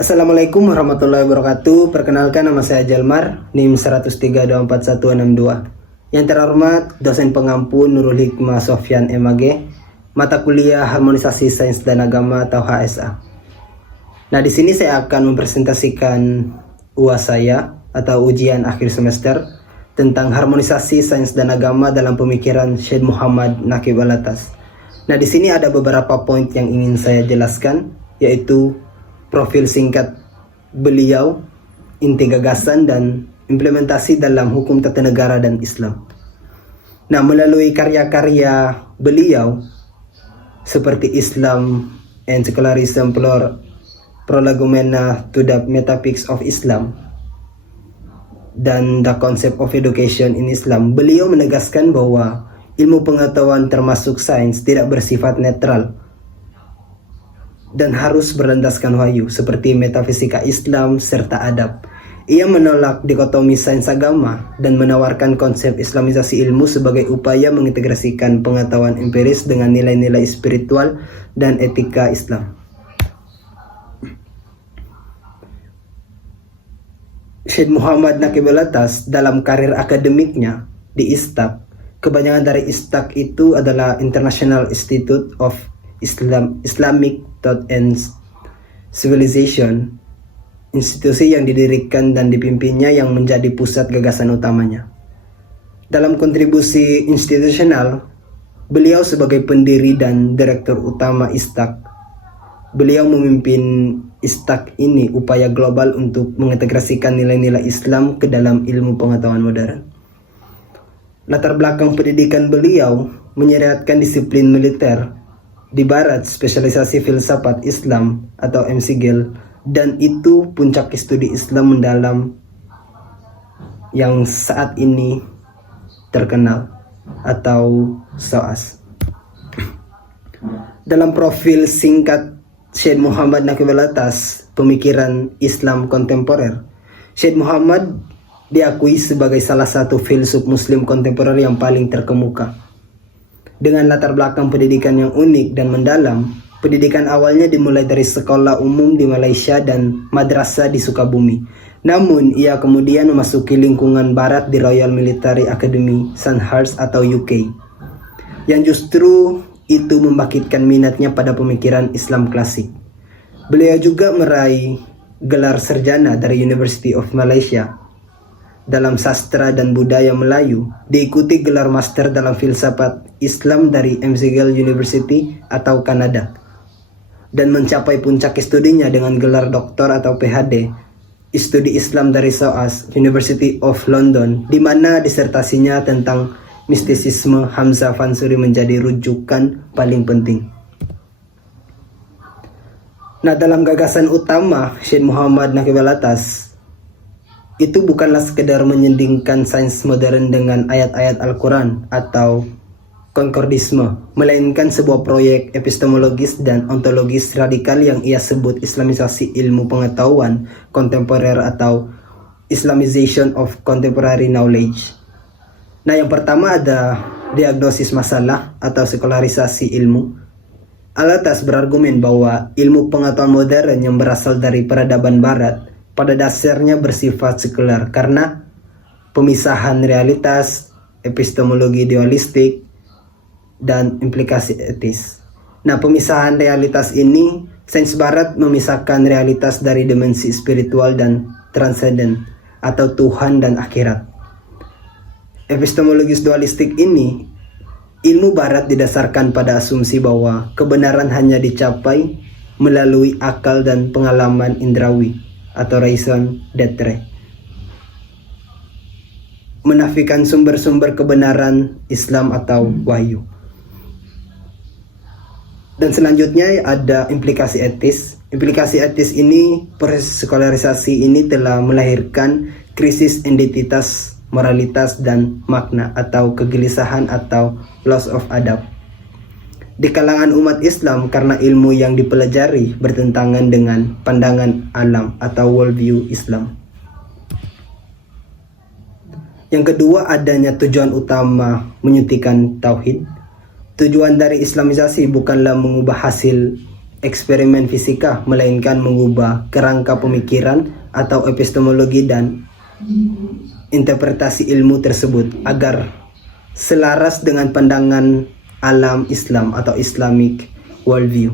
Assalamualaikum warahmatullahi wabarakatuh. Perkenalkan, nama saya Jalmar, NIM 103244162. Yang terhormat dosen pengampu Nurul Hikmah Sofyan MAG, mata kuliah Harmonisasi Sains dan Agama atau HSA. Nah, di sini saya akan mempresentasikan UAS saya atau ujian akhir semester tentang harmonisasi sains dan agama dalam pemikiran Syed Muhammad Naqib Alatas. Nah, di sini ada beberapa poin yang ingin saya jelaskan, yaitu profil singkat beliau, inti gagasan dan implementasi dalam hukum tata negara dan Islam. Nah, melalui karya-karya beliau seperti Islam and Secularism Prolegomena to the Metaphysics of Islam dan The Concept of Education in Islam, beliau menegaskan bahwa ilmu pengetahuan termasuk sains tidak bersifat netral dan harus berlandaskan wahyu seperti metafisika Islam serta adab. Ia menolak dikotomi sains agama dan menawarkan konsep Islamisasi ilmu sebagai upaya mengintegrasikan pengetahuan empiris dengan nilai-nilai spiritual dan etika Islam. Syed Muhammad Naqib Alatas dalam karir akademiknya di ISTAK, kebanyakan dari ISTAK itu adalah International Institute of Islamic Thought and Civilization, institusi yang didirikan dan dipimpinnya yang menjadi pusat gagasan utamanya. Dalam kontribusi institusional, beliau sebagai pendiri dan direktur utama ISTAK, beliau memimpin ISTAK ini upaya global untuk mengintegrasikan nilai-nilai Islam ke dalam ilmu pengetahuan modern. Latar belakang pendidikan beliau menyeriatkan disiplin militer di Barat, spesialisasi filsafat Islam atau MCGIL, dan itu puncak studi Islam mendalam yang saat ini terkenal atau SOAS. Dalam profil singkat Syed Muhammad Naqib Alatas, pemikiran Islam kontemporer, Syed Muhammad diakui sebagai salah satu filsuf muslim kontemporer yang paling terkemuka. Dengan latar belakang pendidikan yang unik dan mendalam, pendidikan awalnya dimulai dari sekolah umum di Malaysia dan madrasah di Sukabumi. Namun, ia kemudian memasuki lingkungan barat di Royal Military Academy Sandhurst atau UK, yang justru itu membangkitkan minatnya pada pemikiran Islam klasik. Beliau juga meraih gelar sarjana dari University of Malaysia dalam sastra dan budaya Melayu, diikuti gelar master dalam filsafat Islam dari McGill University atau Kanada, dan mencapai puncak studinya dengan gelar doktor atau PhD studi Islam dari SOAS University of London, di mana disertasinya tentang mistisisme Hamzah Fansuri menjadi rujukan paling penting. Nah, dalam gagasan utama Syed Muhammad Naqib Alatas, itu bukanlah sekedar menyandingkan sains modern dengan ayat-ayat Al-Quran atau konkordisme, melainkan sebuah proyek epistemologis dan ontologis radikal yang ia sebut Islamisasi ilmu pengetahuan kontemporer atau Islamization of Contemporary Knowledge. Nah, yang pertama ada diagnosis masalah atau sekularisasi ilmu. Alatas berargumen bahwa ilmu pengetahuan modern yang berasal dari peradaban barat pada dasarnya bersifat sekuler karena pemisahan realitas, epistemologi dualistik, dan implikasi etis. Nah, pemisahan realitas ini, sains barat memisahkan realitas dari dimensi spiritual dan transenden atau Tuhan dan akhirat. Epistemologis dualistik ini, ilmu barat didasarkan pada asumsi bahwa kebenaran hanya dicapai melalui akal dan pengalaman indrawi atau raison d'être, menafikan sumber-sumber kebenaran Islam atau wahyu. Dan selanjutnya ada implikasi etis. Implikasi etis ini, proses sekularisasi ini telah melahirkan krisis identitas, moralitas, dan makna atau kegelisahan atau loss of adab di kalangan umat Islam karena ilmu yang dipelajari bertentangan dengan pandangan alam atau worldview Islam. Yang kedua, adanya tujuan utama menyuntikkan tauhid. Tujuan dari Islamisasi bukanlah mengubah hasil eksperimen fisika, melainkan mengubah kerangka pemikiran atau epistemologi dan interpretasi ilmu tersebut agar selaras dengan pandangan alam Islam atau Islamic worldview.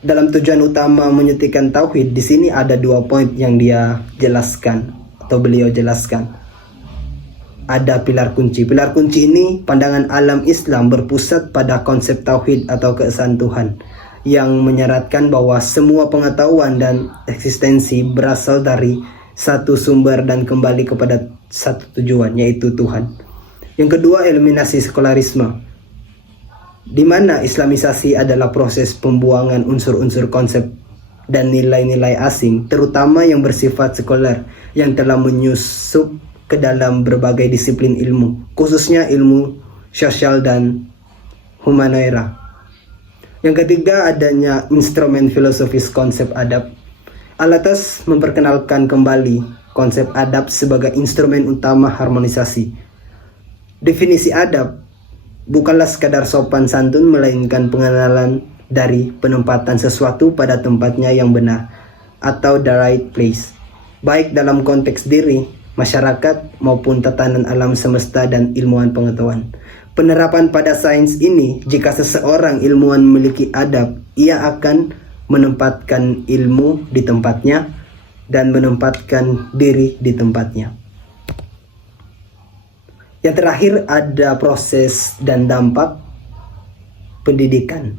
Dalam tujuan utama menyutikan tauhid, di sini ada 2 poin yang dia jelaskan atau beliau jelaskan. Ada pilar kunci. Pilar kunci ini pandangan alam Islam berpusat pada konsep tauhid atau keesaan Tuhan yang menyaratkan bahwa semua pengetahuan dan eksistensi berasal dari satu sumber dan kembali kepada satu tujuan, yaitu Tuhan. Yang kedua, eliminasi sekularisme, di mana Islamisasi adalah proses pembuangan unsur-unsur konsep dan nilai-nilai asing, terutama yang bersifat sekuler, yang telah menyusup ke dalam berbagai disiplin ilmu, khususnya ilmu sosial dan humaniora. Yang ketiga, adanya instrumen filosofis konsep adab. Alatas memperkenalkan kembali konsep adab sebagai instrumen utama harmonisasi. Definisi adab bukanlah sekadar sopan santun, melainkan pengenalan dari penempatan sesuatu pada tempatnya yang benar atau the right place, baik dalam konteks diri, masyarakat, maupun tatanan alam semesta dan ilmuwan pengetahuan. Penerapan pada sains ini, jika seseorang ilmuwan memiliki adab, ia akan menempatkan ilmu di tempatnya dan menempatkan diri di tempatnya. Yang terakhir, ada proses dan dampak pendidikan.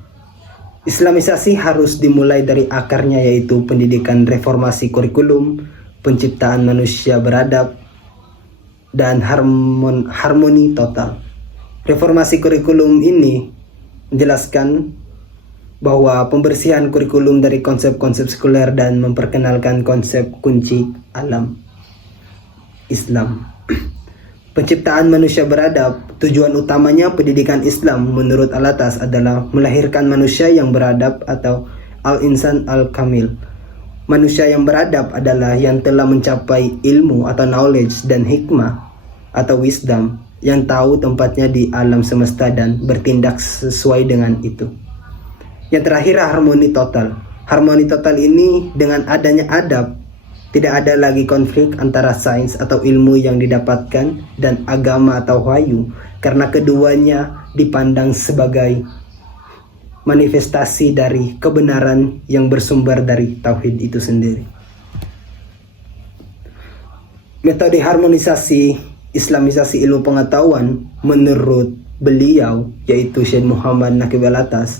Islamisasi harus dimulai dari akarnya, yaitu pendidikan reformasi kurikulum, penciptaan manusia beradab, dan harmoni total. Reformasi kurikulum ini menjelaskan bahwa pembersihan kurikulum dari konsep-konsep sekuler dan memperkenalkan konsep kunci alam Islam. Penciptaan manusia beradab, tujuan utamanya pendidikan Islam menurut Alatas adalah melahirkan manusia yang beradab atau al-insan al-kamil. Manusia yang beradab adalah yang telah mencapai ilmu atau knowledge dan hikmah atau wisdom, yang tahu tempatnya di alam semesta dan bertindak sesuai dengan itu. Yang terakhir, harmoni total. Harmoni total ini, dengan adanya adab, tidak ada lagi konflik antara sains atau ilmu yang didapatkan dan agama atau wahyu, karena keduanya dipandang sebagai manifestasi dari kebenaran yang bersumber dari tauhid itu sendiri. Metode harmonisasi Islamisasi ilmu pengetahuan menurut beliau, yaitu Syed Muhammad Naqib Alatas,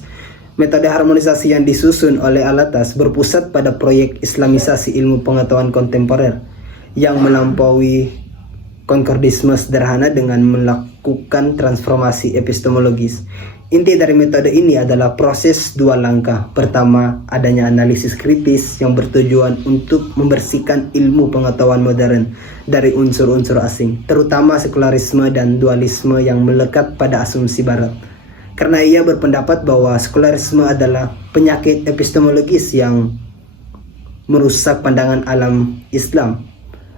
metode harmonisasi yang disusun oleh Alatas berpusat pada proyek Islamisasi ilmu pengetahuan kontemporer yang melampaui konkordisme sederhana dengan melakukan transformasi epistemologis. Inti dari metode ini adalah proses 2 langkah. Pertama, adanya analisis kritis yang bertujuan untuk membersihkan ilmu pengetahuan modern dari unsur-unsur asing, terutama sekularisme dan dualisme yang melekat pada asumsi barat. Karena ia berpendapat bahwa sekularisme adalah penyakit epistemologis yang merusak pandangan alam Islam.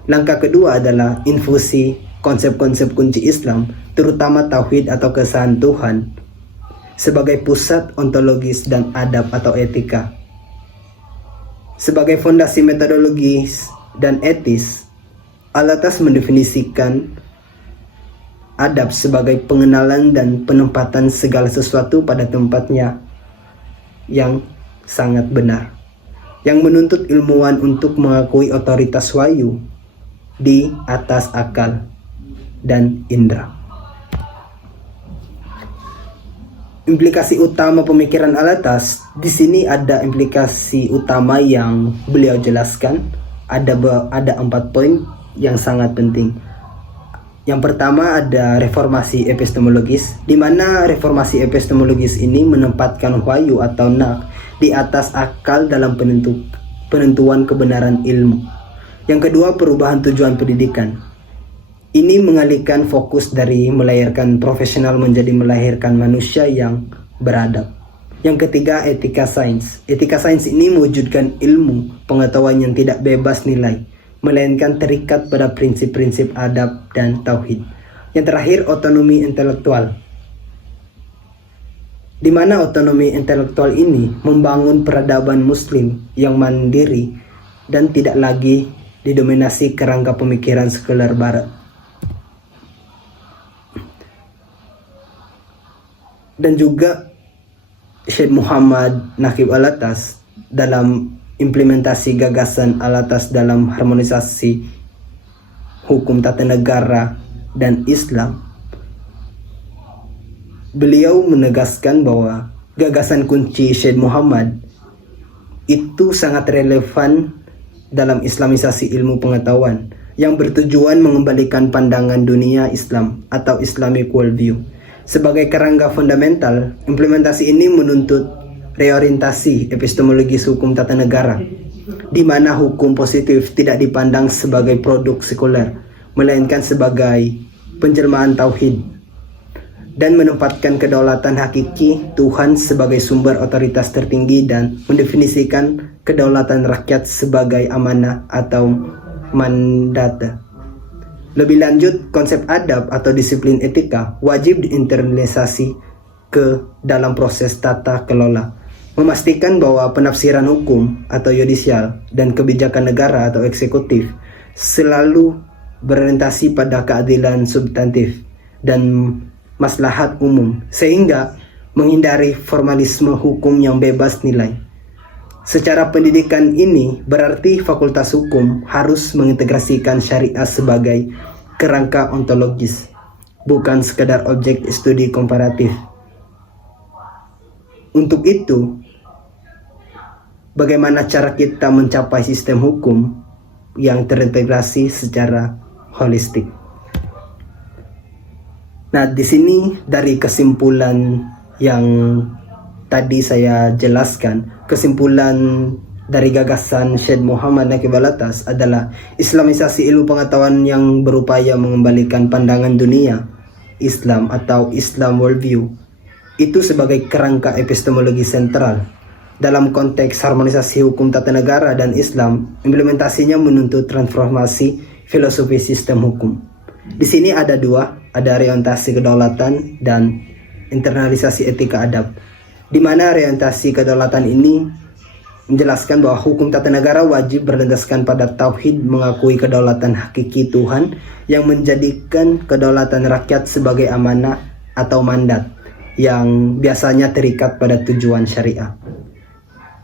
Langkah kedua adalah infusi konsep-konsep kunci Islam, terutama tauhid atau keesaan Tuhan, sebagai pusat ontologis dan adab atau etika. Sebagai fondasi metodologis dan etis, Alatas mendefinisikan adab sebagai pengenalan dan penempatan segala sesuatu pada tempatnya yang sangat benar, yang menuntut ilmuwan untuk mengakui otoritas wahyu di atas akal dan indera. Implikasi utama pemikiran Alatas, di sini ada implikasi utama yang beliau jelaskan. Ada 4 poin yang sangat penting. Yang pertama, ada reformasi epistemologis, di mana reformasi epistemologis ini menempatkan wahyu atau nak di atas akal dalam penentuan kebenaran ilmu. Yang kedua, perubahan tujuan pendidikan. Ini mengalihkan fokus dari melahirkan profesional menjadi melahirkan manusia yang beradab. Yang ketiga, etika sains. Etika sains ini mewujudkan ilmu pengetahuan yang tidak bebas nilai, melainkan terikat pada prinsip-prinsip adab dan tauhid. Yang terakhir, otonomi intelektual. di mana otonomi intelektual ini membangun peradaban Muslim yang mandiri dan tidak lagi didominasi kerangka pemikiran sekuler Barat. Dan juga Syed Muhammad Naqib Alatas dalam implementasi gagasan Alatas dalam harmonisasi hukum tata negara dan Islam, beliau menegaskan bahwa gagasan kunci Syed Muhammad itu sangat relevan dalam Islamisasi ilmu pengetahuan yang bertujuan mengembalikan pandangan dunia Islam atau Islamic worldview. Sebagai kerangka fundamental, implementasi ini menuntut reorientasi epistemologis hukum tata negara, di mana hukum positif tidak dipandang sebagai produk sekuler, melainkan sebagai penjelmaan tauhid, dan menempatkan kedaulatan hakiki Tuhan sebagai sumber otoritas tertinggi dan mendefinisikan kedaulatan rakyat sebagai amanah atau mandat. Lebih lanjut, konsep adab atau disiplin etika wajib diinternalisasi ke dalam proses tata kelola, memastikan bahwa penafsiran hukum atau yudisial dan kebijakan negara atau eksekutif selalu berorientasi pada keadilan substantif dan maslahat umum, sehingga menghindari formalisme hukum yang bebas nilai. Secara pendidikan ini berarti Fakultas Hukum harus mengintegrasikan syariah sebagai kerangka ontologis, bukan sekedar objek studi komparatif. Untuk itu, bagaimana cara kita mencapai sistem hukum yang terintegrasi secara holistik? Nah, di sini dari kesimpulan yang tadi saya jelaskan, kesimpulan dari gagasan Syed Muhammad Naqib Alatas adalah Islamisasi ilmu pengetahuan yang berupaya mengembalikan pandangan dunia Islam atau Islam worldview itu sebagai kerangka epistemologi sentral. Dalam konteks harmonisasi hukum tata negara dan Islam, implementasinya menuntut transformasi filosofi sistem hukum. Di sini ada dua, ada orientasi kedaulatan dan internalisasi etika adab, di mana orientasi kedaulatan ini menjelaskan bahwa hukum tata negara wajib berlandaskan pada tauhid, mengakui kedaulatan hakiki Tuhan yang menjadikan kedaulatan rakyat sebagai amanah atau mandat yang biasanya terikat pada tujuan syariah.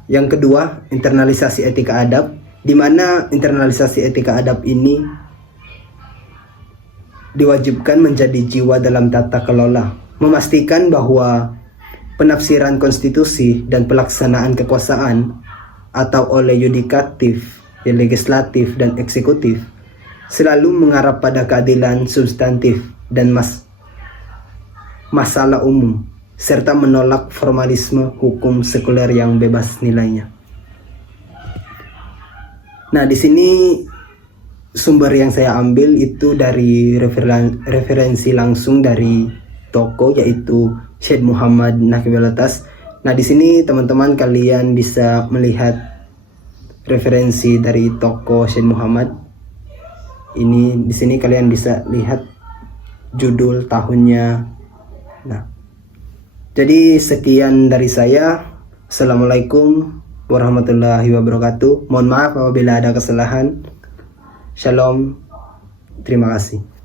Yang kedua, internalisasi etika adab, di mana internalisasi etika adab ini diwajibkan menjadi jiwa dalam tata kelola, memastikan bahwa penafsiran konstitusi dan pelaksanaan kekuasaan atau oleh yudikatif, legislatif, dan eksekutif selalu mengarah pada keadilan substantif dan masalah umum, serta menolak formalisme hukum sekuler yang bebas nilainya. Nah, di sini sumber yang saya ambil itu dari referensi langsung dari tokoh, yaitu Syed Muhammad Naqib Alatas. Nah, di sini teman-teman kalian bisa melihat referensi dari tokoh Syed Muhammad. Ini di sini kalian bisa lihat judul tahunnya. Nah, jadi sekian dari saya. Assalamualaikum warahmatullahi wabarakatuh. Mohon maaf apabila ada kesalahan. Shalom. Terima kasih.